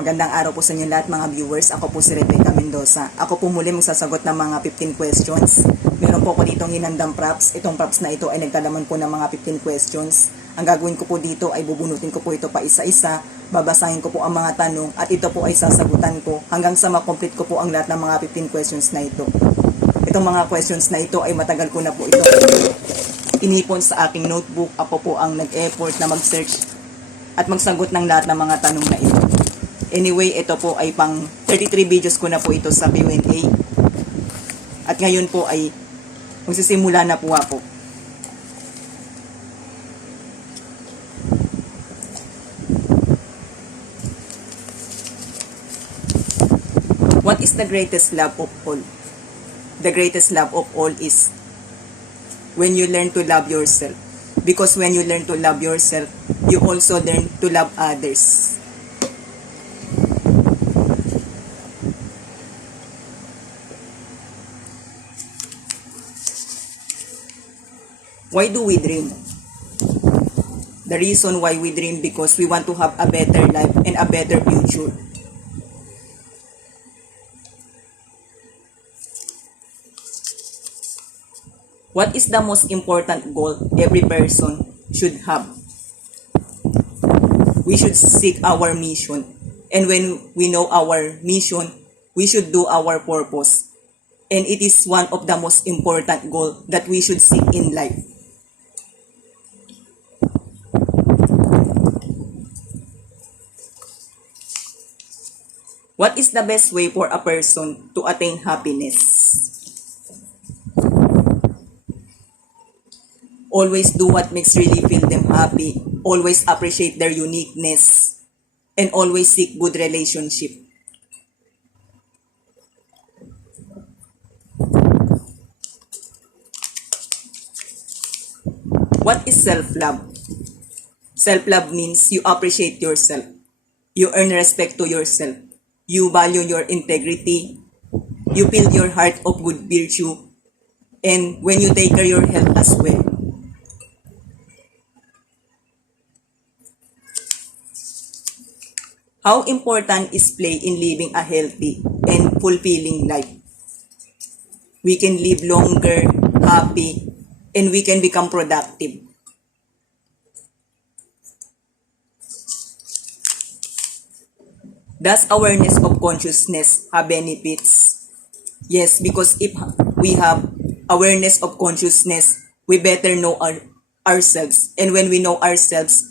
Magandang araw po sa inyo lahat mga viewers. Ako po si Rebecca Mendoza. Ako po muli magsasagot ng mga 15 questions. Meron po ako ditong hinandang props. Itong props na ito ay nagkalaman po ng mga 15 questions. Ang gagawin ko po dito ay bubunutin ko po ito pa isa-isa. Babasahin ko po ang mga tanong at ito po ay sasagutan ko hanggang sa makomplete ko po ang lahat ng mga 15 questions na ito. Itong mga questions na ito ay matagal ko na po ito inipon sa aking notebook. Ako po ang nag-effort na mag-search at magsagot ng lahat ng mga tanong na ito. Anyway, ito po ay pang 33 videos ko na po ito sa Q&A. At ngayon po ay magsisimula na po ako. What is the greatest love of all? The greatest love of all is when you learn to love yourself. Because when you learn to love yourself, you also learn to love others. Why do we dream? The reason why we dream because we want to have a better life and a better future. What is the most important goal every person should have? We should seek our mission. And when we know our mission, we should do our purpose. And it is one of the most important goals that we should seek in life. What is the best way for a person to attain happiness? Always do what makes really feel them happy. Always appreciate their uniqueness. And always seek good relationship. What is self-love? Self-love means you appreciate yourself. You earn respect to yourself. You value your integrity. You fill your heart of good virtue. And when you take care of your health as well. How important is play in living a healthy and fulfilling life? We can live longer, happy, and we can become productive. Does awareness of consciousness have benefits? Yes, because if we have awareness of consciousness, we better know ourselves. And when we know ourselves,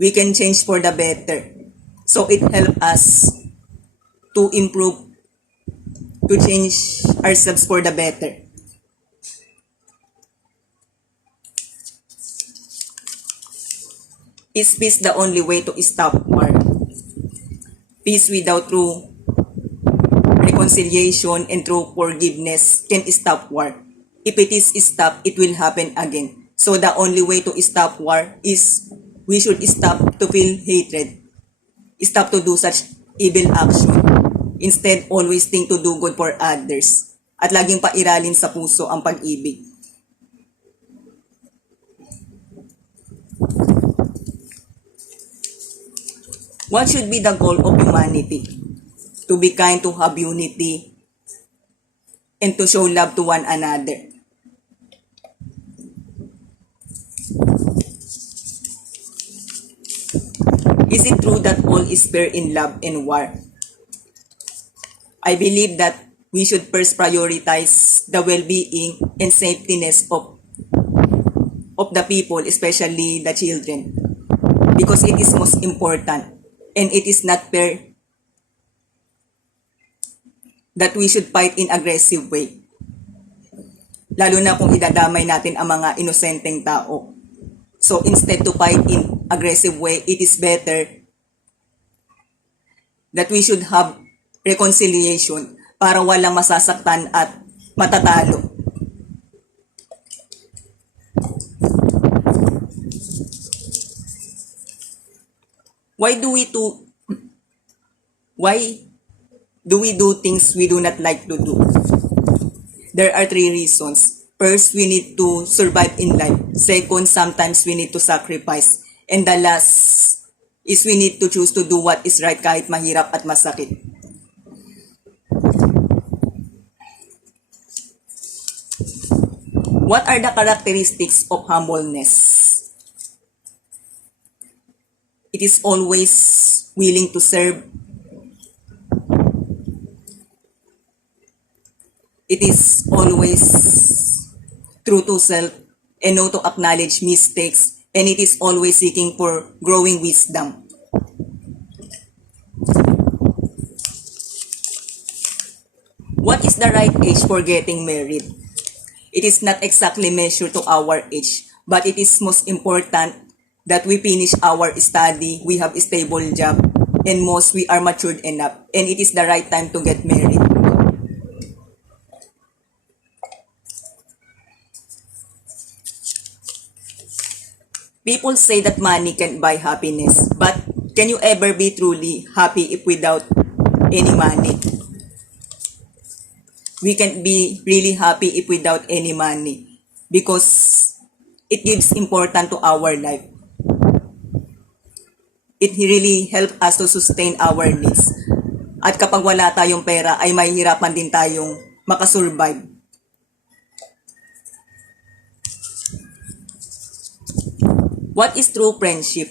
we can change for the better. So it helps us to improve, to change ourselves for the better. Is peace the only way to stop war? Peace without true reconciliation and true forgiveness can stop war. If it is stopped, it will happen again. So the only way to stop war is we should stop to feel hatred. Stop to do such evil action. Instead, always think to do good for others. At laging pairalin sa puso ang pag-ibig. What should be the goal of humanity? To be kind, to have unity, and to show love to one another. Is it true that all is fair in love and war? I believe that we should first prioritize the well-being and safetyness of the people, especially the children, because it is most important. And it is not fair that we should fight in aggressive way. Lalo na kung idadamay natin ang mga inosenteng tao. So instead to fight in aggressive way, it is better that we should have reconciliation para walang masasaktan at matatalo. Why do we do things we do not like to do? There are 3 reasons. First, we need to survive in life. Second, sometimes we need to sacrifice. And the last is we need to choose to do what is right kahit mahirap at masakit. What are the characteristics of humbleness? It is always willing to serve. It is always true to self and know to acknowledge mistakes, and it is always seeking for growing wisdom. What is the right age for getting married? It is not exactly measured to our age, but it is most important that we finish our study, we have a stable job, and most we are matured enough, and it is the right time to get married. People say that money can buy happiness, but can you ever be truly happy if without any money? We can't be really happy if without any money because it gives importance to our life. It really helps us to sustain our needs. At kapag wala tayong pera ay mahihirapan din tayong makasurvive. What is true friendship?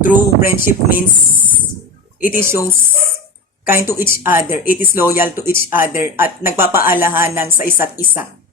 True friendship means it is shows kind to each other, it is loyal to each other at nagpapaalahanan sa isa't isa.